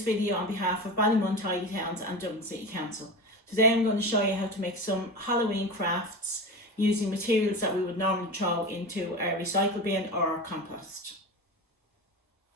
this video on behalf of Ballymun Tidy Towns and Dublin City Council. Today I'm going to show you how to make some Halloween crafts using materials that we would normally throw into our recycle bin or compost.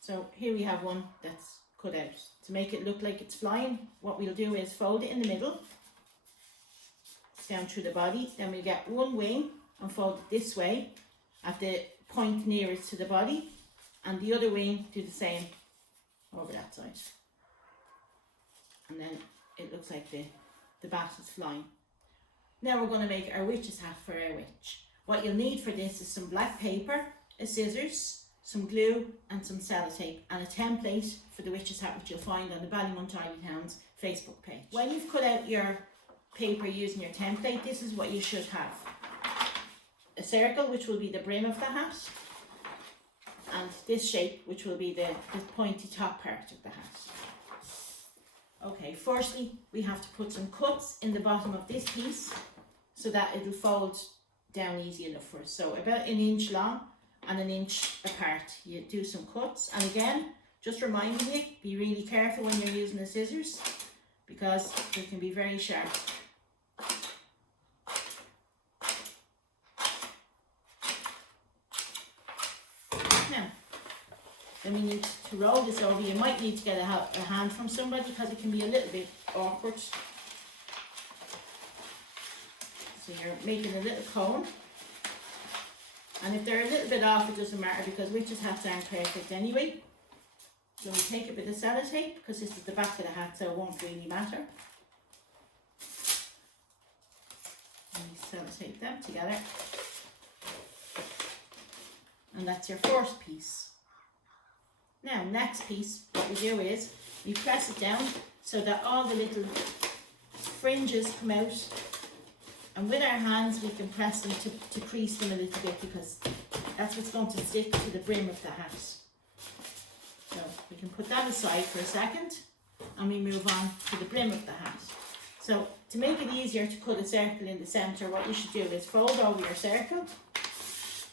So here we have one that's cut out. To make it look like it's flying, what we'll do is fold it in the middle, down through the body, then we'll get one wing and fold it this way at the point nearest to the body, and the other wing do the same over that side. And then it looks like the bat is flying. Now we're going to make our witch's hat for our witch. What you'll need for this is some black paper, a scissors, some glue and some sellotape, and a template for the witch's hat which you'll find on the Ballymun Tidy Towns Facebook page. When you've cut out your paper using your template, this is what you should have. A circle which will be the brim of the hat, and this shape which will be the pointy top part of the hat. Okay, firstly we have to put some cuts in the bottom of this piece so that it'll fold down easy enough for us. So about 1 inch long and 1 inch apart, you do some cuts. And again, just reminding you, be really careful when you're using the scissors because they can be very sharp. Then we need to roll this over. You might need to get a hand from somebody because it can be a little bit awkward. So you're making a little cone. And if they're a little bit off, it doesn't matter because witches' hats aren't perfect anyway. So we take a bit of sellotape because this is the back of the hat, so it won't really matter. And we sellotape them together. And that's your first piece. Now, next piece, what we do is we press it down so that all the little fringes come out, and with our hands we can press them to crease them a little bit because that's what's going to stick to the brim of the hat. So we can put that aside for a second and we move on to the brim of the hat. So to make it easier to put a circle in the centre, what you should do is fold over your circle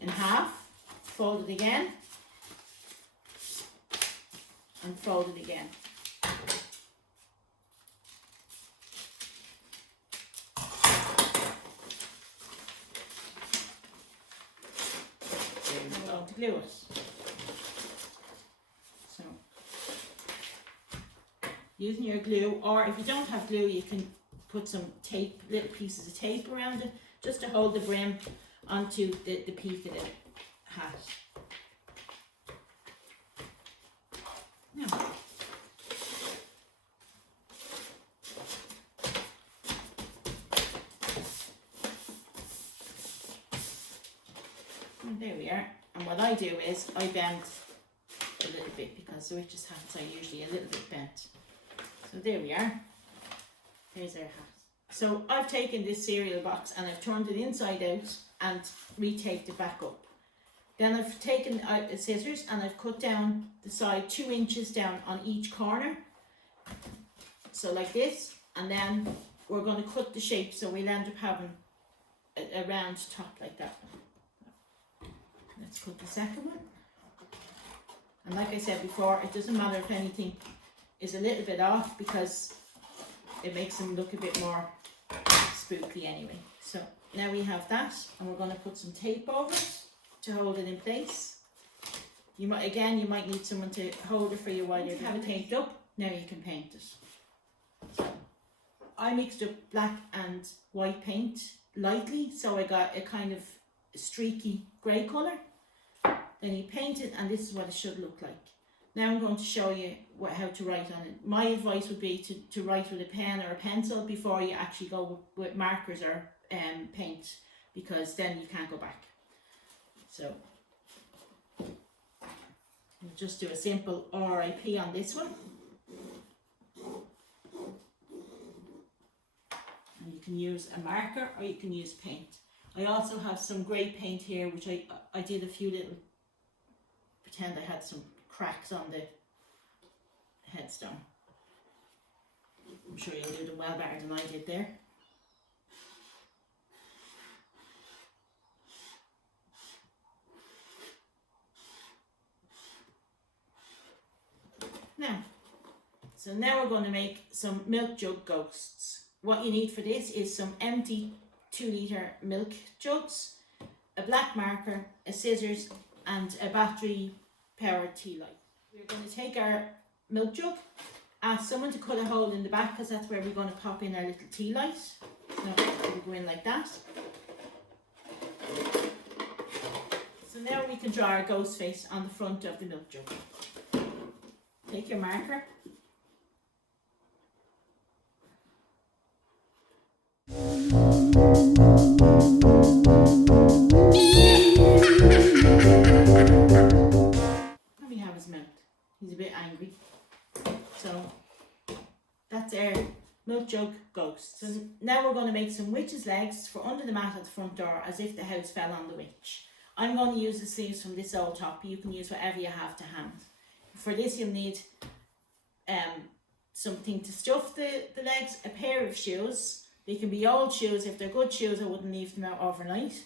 in half, fold it again, and fold it again. Then we're going to glue it. So, using your glue, or if you don't have glue, you can put some tape, little pieces of tape around it, just to hold the brim onto the peak of the hat. Now, and there we are. And what I do is I bend a little bit because the witch's hats are usually a little bit bent. So there we are. There's our hat. So I've taken this cereal box and I've turned it inside out and retaped it back up. Then I've taken out the scissors and I've cut down the side 2 inches down on each corner. So like this, and then we're going to cut the shape so we'll end up having a round top like that. Let's cut the second one. And like I said before, it doesn't matter if anything is a little bit off because it makes them look a bit more spooky anyway. So now we have that, and we're going to put some tape over it to hold it in place. You might need someone to hold it for you while you have it taped up. Now you can paint it. So I mixed up black and white paint lightly, so I got a kind of streaky grey colour. Then you paint it, and this is what it should look like. Now I'm going to show you how to write on it. My advice would be to write with a pen or a pencil before you actually go with markers or paint, because then you can't go back. So we'll just do a simple RIP on this one. And you can use a marker or you can use paint. I also have some grey paint here which I did a few little, pretend I had some cracks on the headstone. I'm sure you'll do them well better than I did there. Now, So now we're going to make some milk jug ghosts. What you need for this is some empty 2-litre milk jugs, a black marker, a scissors and a battery powered tea light. We're going to take our milk jug, ask someone to cut a hole in the back because that's where we're going to pop in our little tea light. So we'll go in like that. So now we can draw our ghost face on the front of the milk jug. Take your marker. Let me have his mouth. He's a bit angry. So that's our milk jug ghost. So now we're going to make some witch's legs for under the mat at the front door as if the house fell on the witch. I'm going to use the sleeves from this old top, but you can use whatever you have to hand. For this you'll need something to stuff the legs, a pair of shoes. They can be old shoes. If they're good shoes, I wouldn't leave them out overnight.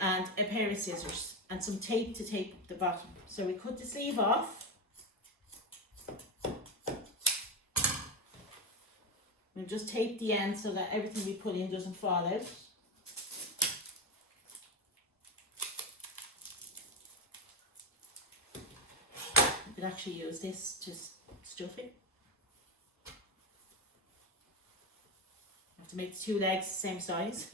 And a pair of scissors and some tape to tape up the bottom. So we cut the sleeve off. We'll just tape the end so that everything we put in doesn't fall out. You could actually use this to stuff it. Have to make the 2 legs the same size.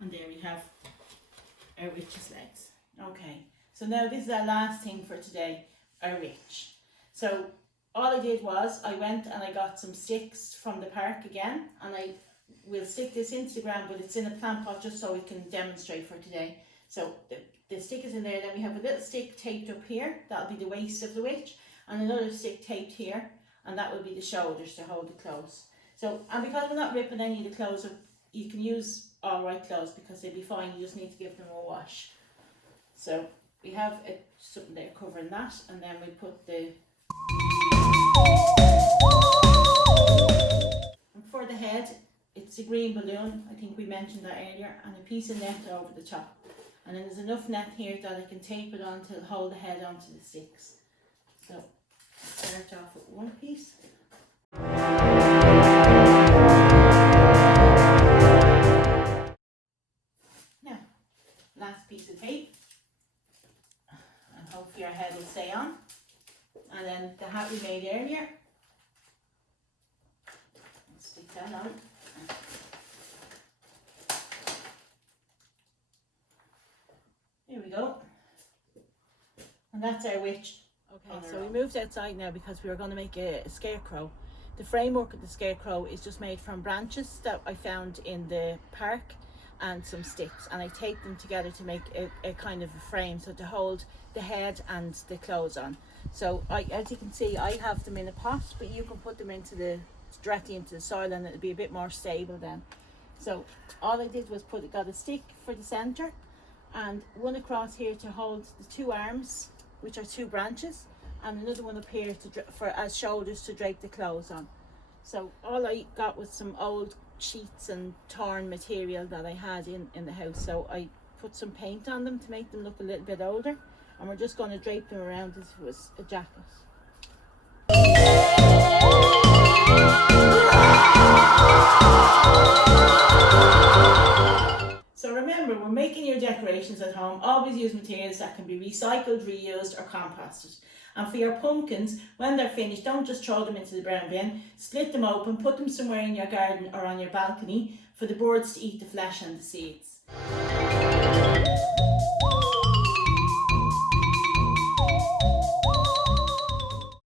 And there we have our witch's legs. Okay, so now this is our last thing for today, our witch. So all I did was I went and I got some sticks from the park again, and I will stick this into the ground, but it's in a plant pot just so we can demonstrate for today. So the stick is in there. Then we have a little stick taped up here, that'll be the waist of the witch, and another stick taped here, and that will be the shoulders to hold the clothes. So, and because we're not ripping any of the clothes up, you can use all white clothes because they'll be fine. You just need to give them a wash. So we have something there covering that, and then we put the and for the head, it's a green balloon. I think we mentioned that earlier, and a piece of net over the top. And then there's enough net here that I can tape it on to hold the head onto the sticks. So start off with one piece. Now, last piece of tape, and hopefully our head will stay on. And then the hat we made earlier, let's stick that on. Here we go. And that's our witch. Okay, so we moved outside now because we were going to make a scarecrow. The framework of the scarecrow is just made from branches that I found in the park and some sticks, and I taped them together to make a kind of a frame, so to hold the head and the clothes on. So as you can see, I have them in a pot, but you can put them directly into the soil, and it'll be a bit more stable then. So all I did was got a stick for the center and one across here to hold the 2 arms, which are 2 branches, and another one up here as shoulders to drape the clothes on. So all I got was some old sheets and torn material that I had in the house. So I put some paint on them to make them look a little bit older, and we're just going to drape them around as if it was a jacket. So remember, when making your decorations at home, always use materials that can be recycled, reused or composted. And for your pumpkins, when they're finished, don't just throw them into the brown bin. Split them open, put them somewhere in your garden or on your balcony for the birds to eat the flesh and the seeds.